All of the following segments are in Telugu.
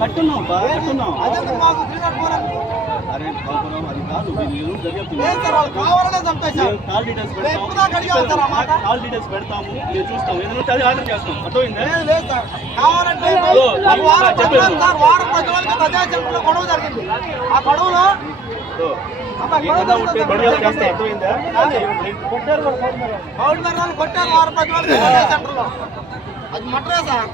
కట్టున్నాం అరే బాబురావు అది కాదు కాల్ డీటెయిల్స్ పెడతాము మీరు చూస్తాం ఏదైనా అది ఆర్డర్ చేస్తాం అర్థమైందా గొడవ జరిగింది ఆ గొడవలో కొట్టారు 10 రోజులు సెంటర్ లో అది మటరే సార్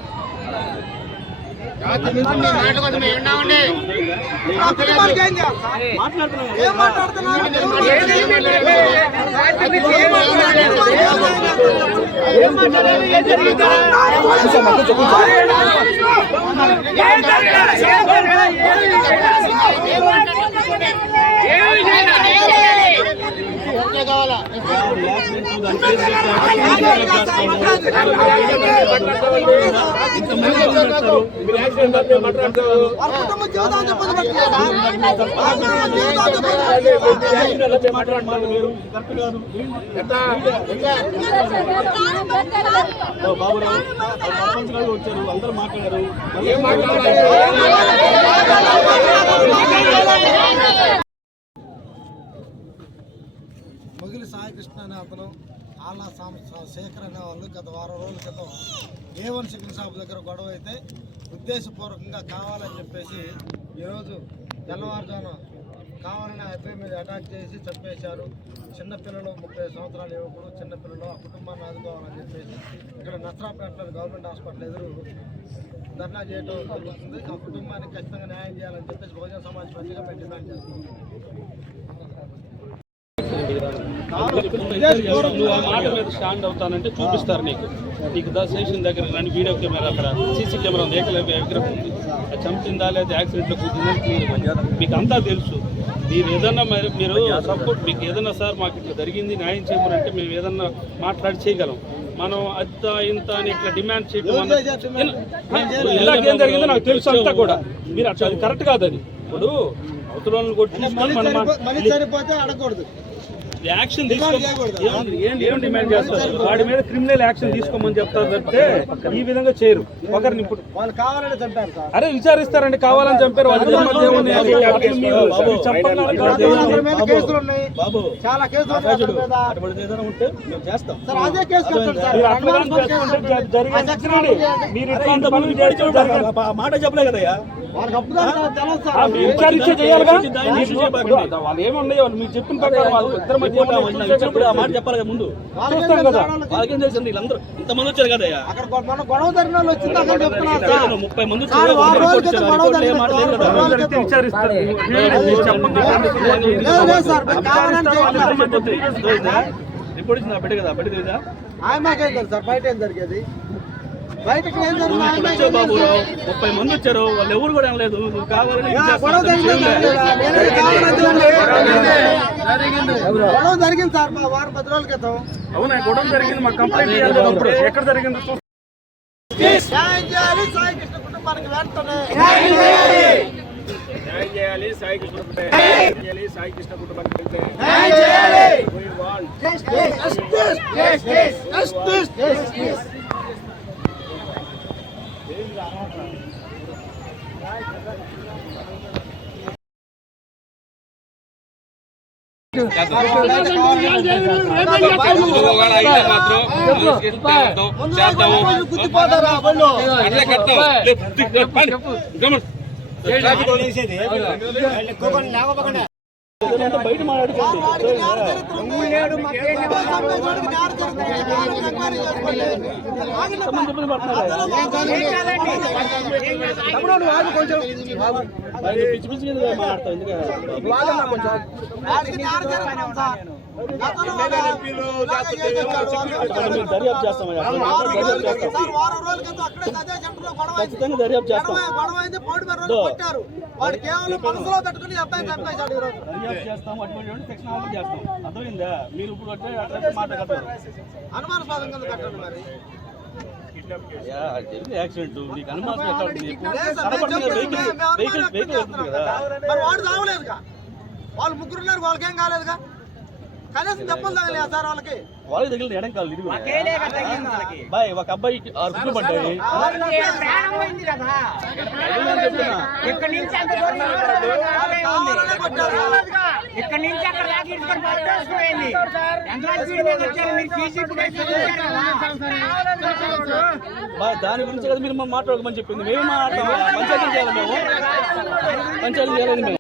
కావాలా బాబురావు సర్పంచ్ గారు వచ్చారు అందరూ మాట్లాడారు మొగిలి సాయికృష్ణ అనే అతను ఆల్లా శేఖర్ అనే వాళ్ళు గత వారం రోజుల క్రితం A1 చికెన్ షాప్ దగ్గర గొడవ అయితే ఉద్దేశపూర్వకంగా కావాలని చెప్పేసి ఈరోజు తెల్లవారుజామున కావాలని అబ్బాయి మీద అటాక్ చేసి చంపేశారు. చిన్నపిల్లలు 30 సంవత్సరాల యువకుడు చిన్నపిల్లలు ఆ కుటుంబాన్ని ఆదుకోవాలని చెప్పేసి ఇక్కడ నస్రాపేటలో గవర్నమెంట్ హాస్పిటల్ ఎదురు ధర్నా చేయడం జరుగుతుంది. ఆ కుటుంబానికి ఖచ్చితంగా న్యాయం చేయాలని చెప్పేసి బహుజన సమాజ్ పార్టీగా మేము డిమాండ్ చేస్తున్నాం. నువ్వు ఆ మాట మీద స్టాండ్ అవుతానంటే చూపిస్తారు నీకు స్టేషన్ దగ్గర కానీ వీడియో కెమెరా అక్కడ సీసీ కెమెరా ఉంది, ఏకలవ్య విగ్రహం ఉంది. అది చంపిందా లేదా యాక్సిడెంట్లో కూర్చుందని క్లియర్ మీకు అంతా తెలుసు. మీరు ఏదన్నా మీరు సపోర్ట్ మీకు ఏదన్నా సార్ మాకు ఇట్లా జరిగింది న్యాయం చేయమనంటే మేము ఏదన్నా మాట్లాడి చేయగలం. మనం అంత ఇంత అని ఇట్లా డిమాండ్ చేయడం ఇలాగేం జరిగిందో నాకు తెలుసు అంతా కూడా. మీరు అట్లా అది కరెక్ట్ కాదు. అది ఇప్పుడు అవతలను కొట్టి యాక్షన్ ఏం డిమాండ్ చేస్తారు? వాడి మీద క్రిమినల్ యాక్షన్ తీసుకోమని చెప్తారు తప్పితే ఈ విధంగా చేయరు. ఒకరిని ఇప్పుడు అరే విచారిస్తారండి కావాలని చంపారు. మీరు ఇట్లాంటి పనులు మాట చెప్పలే కదయ్యా, విచారించే చేయాలిగా. వాళ్ళు ఏమున్నాయో మీరు చెప్పిన ప్రకారం వాళ్ళు ఇద్దరు మధ్య మాట చెప్పాలి కదా ముందు. చూస్తాం కదా వాళ్ళకేం తెలిసింది, వీళ్ళందరూ ఇంతమంది వచ్చారు కదా. 30 మంది రిపోర్ట్ ఇచ్చిందా? బిడ్డ కదా, బిడ్డ తెలీదా? బయట ఏం జరిగేది? బయటకు బాబురావు 30 మంది వచ్చారు, వాళ్ళు ఎవరు కూడా అనలేదు. కావాలని గొడవ జరిగింది సార్ మా వారం 10 రోజుల క్రితం. అవునా గొడవ జరిగింది, మాకు కంప్లైంట్ చేయాలి. ఎక్కడ జరిగింది? న్యాయం చేయాలి సాయి కృష్ణ కుటుంబానికి వెంటనే న్యాయం చేయాలి. సాయి కృష్ణ సాయి కృష్ణ కుటుంబానికి న్యాయం చేయాలి. బయట పిచ్చి పిచ్చి మాట్లాడతావు. దర్యాప్తు చేస్తాం, ఖచ్చితంగా దర్యాప్తు చేస్తాం. వాడు కేవలం మనసులో పెట్టుకుని అబ్బాయి చంపేశాడు. దర్యాప్తు చేస్తాం, అటువంటి సెక్షన్ ఆర్డర్ చేస్తాం. అర్థమైందా? మీరు ఇప్పుడు అట్లా మాట కట్టారు, అనుమానాస్పదం కింద కట్టండి. మరి యాక్సిడెంట్ నీకు అనుమానం వాడు చావలేదుగా, వాళ్ళు ముగ్గురు ఉన్నారు, వాళ్ళకేం కాలేదుగా. కనీసం దెబ్బలు తగలేదు సార్ వాళ్ళకి. వాళ్ళకి తగిలిన ఎడం కాళ్ళు ఇదిగో బాయ్, ఒక అబ్బాయికి 6 గుడ్లు పడ్డాయి. ఇక్కడ నుంచి అంత దూరం ఇక్కడ నుంచి అక్కడ దాకా ఇసుకొని పట్టేసుకుపోయింది. ఎంత స్పీడ్ మీద వచ్చారు మీరు తీసి బాయ్, దాని గురించి కదా మీరు మాట్లాడమని చెప్పింది. మేము మాట్లాడతాం, పంచాయతీ చేయాలి, మేము పంచాయతీ చేయాలి మేము.